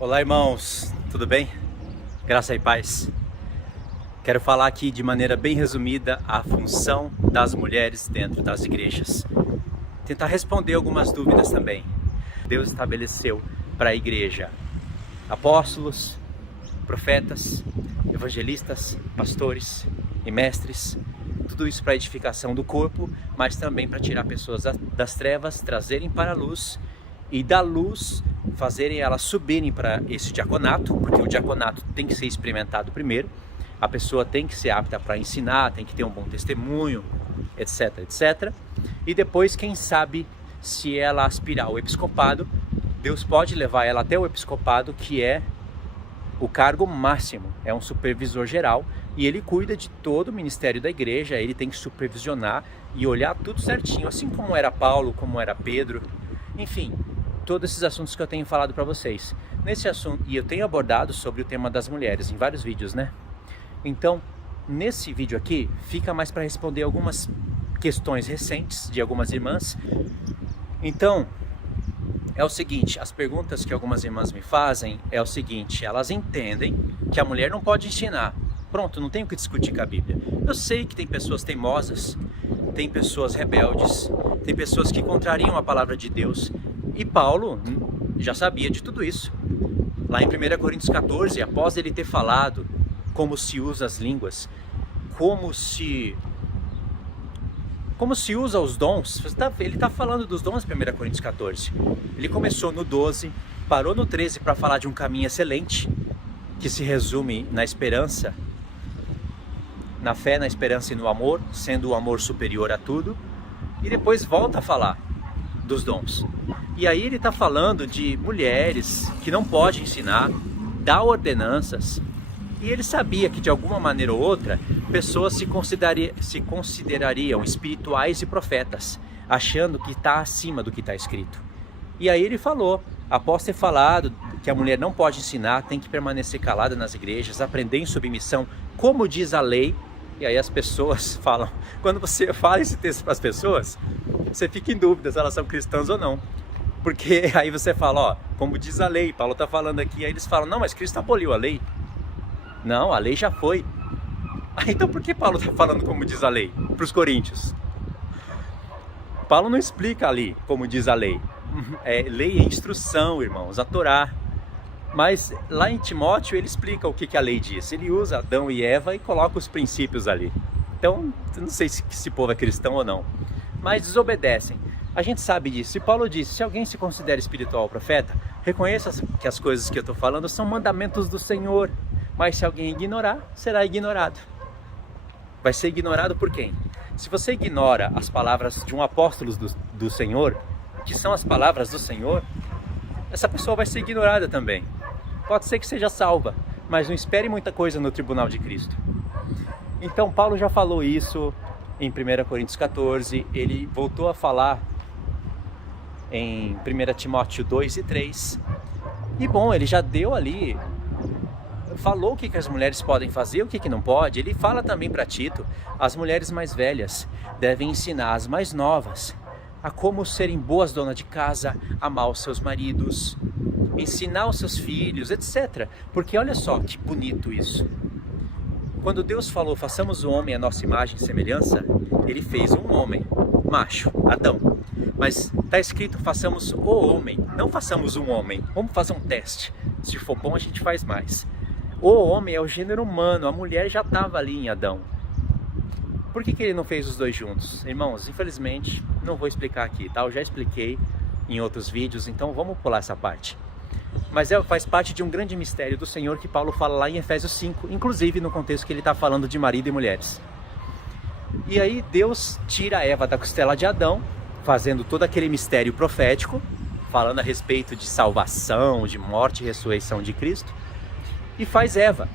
Olá, irmãos, tudo bem? Graça e paz. Quero falar aqui de maneira bem resumida a função das mulheres dentro das igrejas. Tentar responder algumas dúvidas também. Deus estabeleceu para a igreja apóstolos, profetas, evangelistas, pastores e mestres. Tudo isso para a edificação do corpo, mas também para tirar pessoas das trevas, trazerem para a luz e da luz fazerem elas subirem para esse diaconato, porque o diaconato tem que ser experimentado primeiro, a pessoa tem que ser apta para ensinar, tem que ter um bom testemunho, etc, etc. E depois, quem sabe, se ela aspirar ao episcopado, Deus pode levar ela até o episcopado, que é o cargo máximo, é um supervisor geral, e ele cuida de todo o ministério da igreja, ele tem que supervisionar e olhar tudo certinho, assim como era Paulo, como era Pedro, enfim, todos esses assuntos que eu tenho falado para vocês. Nesse assunto, e eu tenho abordado sobre o tema das mulheres em vários vídeos, né? Então, nesse vídeo aqui, fica mais para responder algumas questões recentes de algumas irmãs. Então, é o seguinte, as perguntas que algumas irmãs me fazem é o seguinte: elas entendem que a mulher não pode ensinar. Pronto, não tem o que discutir com a Bíblia. Eu sei que tem pessoas teimosas, tem pessoas rebeldes, tem pessoas que contrariam a palavra de Deus. E Paulo já sabia de tudo isso. Lá em 1 Coríntios 14, após ele ter falado como se usa as línguas, como se usa os dons, ele está falando dos dons em 1 Coríntios 14. Ele começou no 12, parou no 13 para falar de um caminho excelente, que se resume na esperança, na fé, na esperança e no amor, sendo o amor superior a tudo, e depois volta a falar dos dons. E aí ele está falando de mulheres que não podem ensinar, dá ordenanças, e ele sabia que de alguma maneira ou outra, pessoas se considerariam espirituais e profetas, achando que está acima do que está escrito. E aí ele falou, após ter falado que a mulher não pode ensinar, tem que permanecer calada nas igrejas, aprender em submissão, como diz a lei. E aí as pessoas falam, quando você fala esse texto para as pessoas, você fica em dúvida se elas são cristãs ou não. Porque aí você fala, ó, como diz a lei, Paulo está falando aqui, aí eles falam, não, mas Cristo aboliu a lei. Não, a lei já foi. Então por que Paulo está falando como diz a lei para os coríntios? Paulo não explica ali como diz a lei. Lei é instrução, irmãos, a Torá. Mas lá em Timóteo ele explica o que a lei diz. Ele usa Adão e Eva e coloca os princípios ali. Então, eu não sei se esse povo é cristão ou não. Mas desobedecem. A gente sabe disso. E Paulo disse, se alguém se considera espiritual ou profeta, reconheça que as coisas que eu estou falando são mandamentos do Senhor. Mas se alguém ignorar, será ignorado. Vai ser ignorado por quem? Se você ignora as palavras de um apóstolo do Senhor, que são as palavras do Senhor, essa pessoa vai ser ignorada também. Pode ser que seja salva, mas não espere muita coisa no tribunal de Cristo. Então Paulo já falou isso em 1 Coríntios 14, ele voltou a falar em 1 Timóteo 2 e 3. E bom, ele já deu ali, falou o que as mulheres podem fazer, o que não pode. Ele fala também para Tito, as mulheres mais velhas devem ensinar as mais novas a como serem boas donas de casa, amar os seus maridos, ensinar os seus filhos, etc. Porque olha só que bonito isso. Quando Deus falou, façamos o homem à nossa imagem e semelhança, ele fez um homem, macho, Adão. Mas está escrito, façamos o homem, não façamos um homem. Vamos fazer um teste. Se for bom, a gente faz mais. O homem é o gênero humano, a mulher já estava ali em Adão. Por que ele não fez os dois juntos? Irmãos, infelizmente, não vou explicar aqui, tá? Eu já expliquei em outros vídeos, então vamos pular essa parte. Mas faz parte de um grande mistério do Senhor que Paulo fala lá em Efésios 5, inclusive no contexto que ele está falando de marido e mulheres. E aí Deus tira Eva da costela de Adão, fazendo todo aquele mistério profético, falando a respeito de salvação, de morte e ressurreição de Cristo, e faz Eva.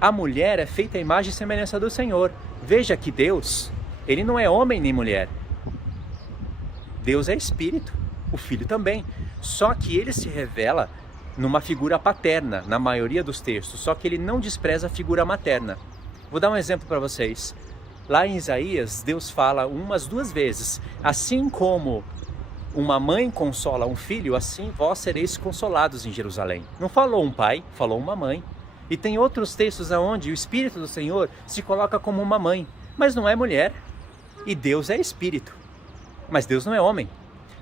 A mulher é feita à imagem e semelhança do Senhor. Veja que Deus, ele não é homem nem mulher. Deus é espírito, o Filho também. Só que ele se revela numa figura paterna, na maioria dos textos. Só que ele não despreza a figura materna. Vou dar um exemplo para vocês. Lá em Isaías, Deus fala umas 2 vezes. Assim como uma mãe consola um filho, assim vós sereis consolados em Jerusalém. Não falou um pai, falou uma mãe. E tem outros textos onde o Espírito do Senhor se coloca como uma mãe, mas não é mulher. E Deus é Espírito, mas Deus não é homem.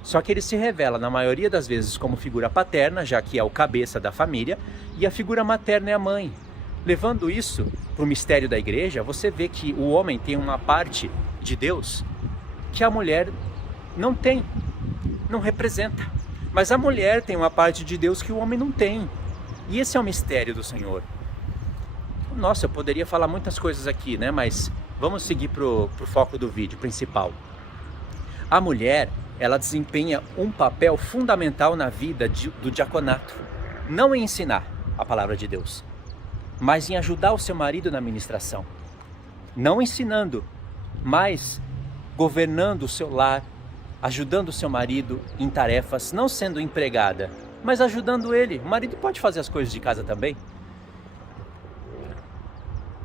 Só que ele se revela na maioria das vezes como figura paterna, já que é o cabeça da família, e a figura materna é a mãe. Levando isso para o mistério da igreja, você vê que o homem tem uma parte de Deus que a mulher não tem, não representa. Mas a mulher tem uma parte de Deus que o homem não tem. E esse é o mistério do Senhor. Nossa, eu poderia falar muitas coisas aqui, né? Mas vamos seguir pro foco do vídeo principal. A mulher, ela desempenha um papel fundamental na vida do diaconato. Não em ensinar a palavra de Deus, mas em ajudar o seu marido na ministração. Não ensinando, mas governando o seu lar, ajudando o seu marido em tarefas, não sendo empregada, mas ajudando ele. O marido pode fazer as coisas de casa também.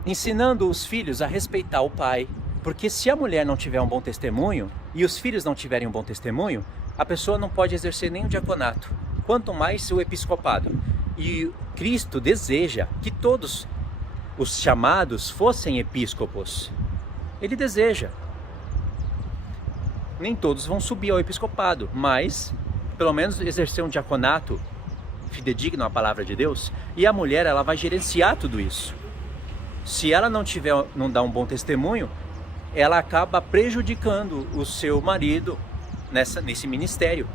Ensinando os filhos a respeitar o pai, porque se a mulher não tiver um bom testemunho e os filhos não tiverem um bom testemunho, a pessoa não pode exercer nem o diaconato, quanto mais o episcopado. E Cristo deseja que todos os chamados fossem episcopos. Ele deseja. Nem todos vão subir ao episcopado, mas pelo menos exercer um diaconato fidedigno à palavra de Deus. E a mulher, ela vai gerenciar tudo isso. Se ela não dá um bom testemunho, ela acaba prejudicando o seu marido nesse ministério.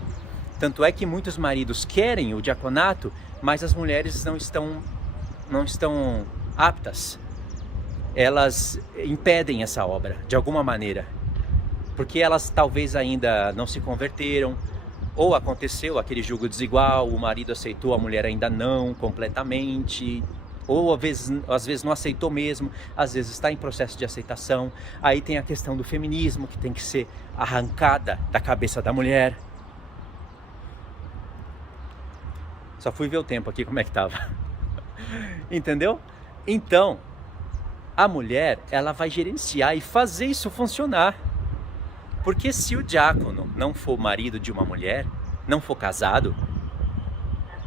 Tanto é que muitos maridos querem o diaconato, mas as mulheres não estão aptas. Elas impedem essa obra de alguma maneira, porque elas talvez ainda não se converteram, ou aconteceu aquele julgo desigual, o marido aceitou, a mulher ainda não completamente, ou às vezes não aceitou mesmo, às vezes está em processo de aceitação. Aí tem a questão do feminismo, que tem que ser arrancada da cabeça da mulher. Só fui ver o tempo aqui, como é que estava. Entendeu? Então, a mulher, ela vai gerenciar e fazer isso funcionar. Porque se o diácono não for marido de uma mulher, não for casado,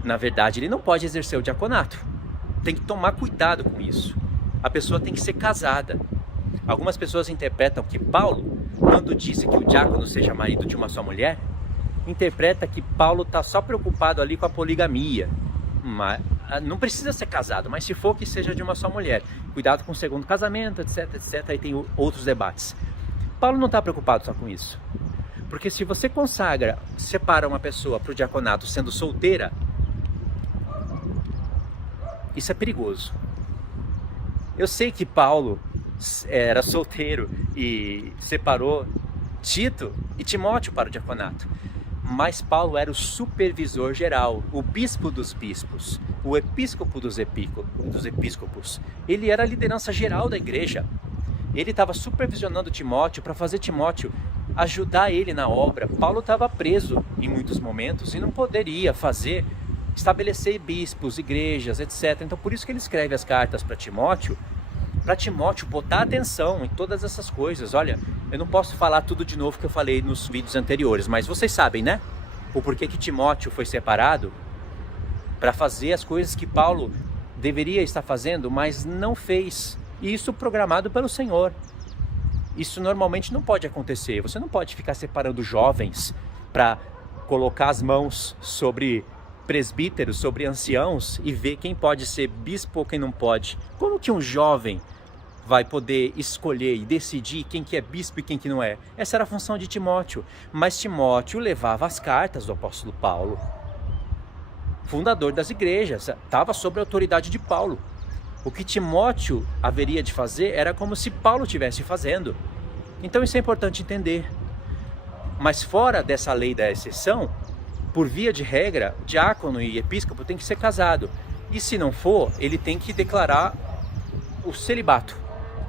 na verdade ele não pode exercer o diaconato. Tem que tomar cuidado com isso. A pessoa tem que ser casada. Algumas pessoas interpretam que Paulo, quando disse que o diácono seja marido de uma só mulher, interpreta que Paulo está só preocupado ali com a poligamia. Mas, não precisa ser casado, mas se for, que seja de uma só mulher. Cuidado com o segundo casamento, etc, etc. Aí tem outros debates. Paulo não está preocupado só com isso. Porque se você separa uma pessoa para o diaconato sendo solteira, isso é perigoso. Eu sei que Paulo era solteiro e separou Tito e Timóteo para o diaconato. Mas Paulo era o supervisor geral, o bispo dos bispos, o episcopo dos episcopos. Ele era a liderança geral da igreja. Ele estava supervisionando Timóteo para fazer Timóteo ajudar ele na obra. Paulo estava preso em muitos momentos e não poderia estabelecer bispos, igrejas, etc. Então por isso que ele escreve as cartas para Timóteo botar atenção em todas essas coisas. Olha, eu não posso falar tudo de novo que eu falei nos vídeos anteriores, mas vocês sabem, né? O porquê que Timóteo foi separado para fazer as coisas que Paulo deveria estar fazendo, mas não fez. E isso programado pelo Senhor. Isso normalmente não pode acontecer. Você não pode ficar separando jovens para colocar as mãos sobre presbíteros, sobre anciãos e ver quem pode ser bispo ou quem não pode. Como que um jovem vai poder escolher e decidir quem que é bispo e quem que não é? Essa era a função de Timóteo. Mas Timóteo levava as cartas do apóstolo Paulo, fundador das igrejas, estava sob a autoridade de Paulo. O que Timóteo haveria de fazer era como se Paulo estivesse fazendo. Então isso é importante entender. Mas fora dessa lei da exceção, por via de regra, diácono e episcopo tem que ser casado. E se não for, ele tem que declarar o celibato.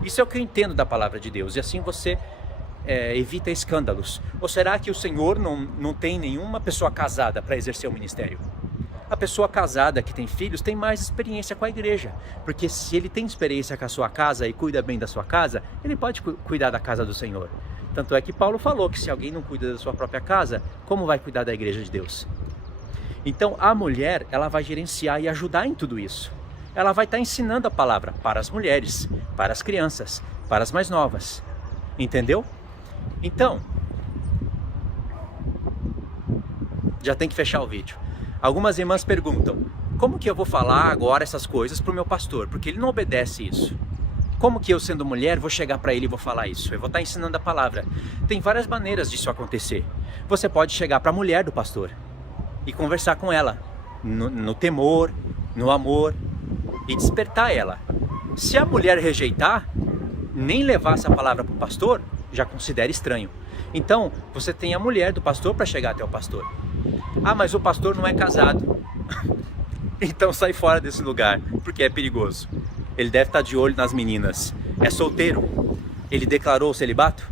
Isso é o que eu entendo da palavra de Deus. E assim você evita escândalos. Ou será que o Senhor não tem nenhuma pessoa casada para exercer o ministério? A pessoa casada que tem filhos tem mais experiência com a igreja. Porque se ele tem experiência com a sua casa e cuida bem da sua casa, ele pode cuidar da casa do Senhor. Tanto é que Paulo falou que se alguém não cuida da sua própria casa, como vai cuidar da igreja de Deus? Então a mulher, ela vai gerenciar e ajudar em tudo isso. Ela vai estar ensinando a palavra para as mulheres, para as crianças, para as mais novas. Entendeu? Então, já tem que fechar o vídeo. Algumas irmãs perguntam, como que eu vou falar agora essas coisas para o meu pastor? Porque ele não obedece isso. Como que eu, sendo mulher, vou chegar para ele e vou falar isso? Eu vou estar ensinando a palavra. Tem várias maneiras disso acontecer. Você pode chegar para a mulher do pastor e conversar com ela, no temor, no amor, e despertar ela. Se a mulher rejeitar, nem levar essa palavra para o pastor, já considera estranho. Então, você tem a mulher do pastor para chegar até o pastor. Ah, mas o pastor não é casado. Então sai fora desse lugar, porque é perigoso. Ele deve estar de olho nas meninas. É solteiro? Ele declarou o celibato?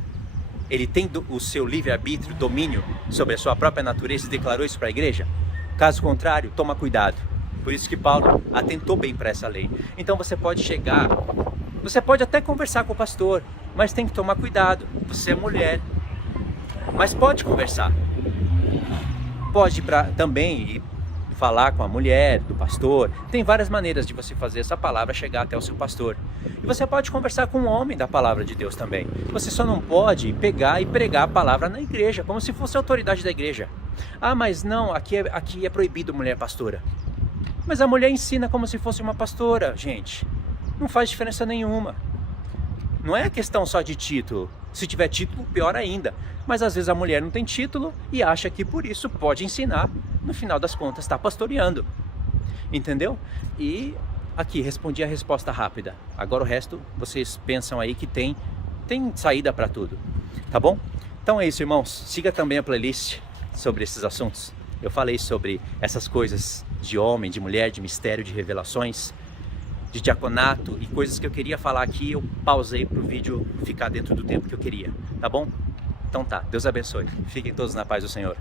Ele tem o seu livre-arbítrio, domínio sobre a sua própria natureza e declarou isso para a igreja? Caso contrário, toma cuidado. Por isso que Paulo atentou bem para essa lei. Então você pode chegar, você pode até conversar com o pastor, mas tem que tomar cuidado. Você é mulher, mas pode conversar. Pode também falar com a mulher do pastor. Tem várias maneiras de você fazer essa palavra chegar até o seu pastor. E você pode conversar com um homem da palavra de Deus também. Você só não pode pegar e pregar a palavra na igreja, como se fosse a autoridade da igreja. Ah, mas não, aqui é proibido mulher pastora. Mas a mulher ensina como se fosse uma pastora, gente. Não faz diferença nenhuma. Não é questão só de título. Se tiver título, pior ainda. Mas às vezes a mulher não tem título e acha que por isso pode ensinar. No final das contas, está pastoreando. Entendeu? E aqui, respondi a resposta rápida. Agora o resto, vocês pensam aí que tem saída para tudo. Tá bom? Então é isso, irmãos. Siga também a playlist sobre esses assuntos. Eu falei sobre essas coisas de homem, de mulher, de mistério, de revelações, de diaconato e coisas que eu queria falar aqui. Eu pausei para o vídeo ficar dentro do tempo que eu queria. Tá bom? Então tá. Deus abençoe. Fiquem todos na paz do Senhor.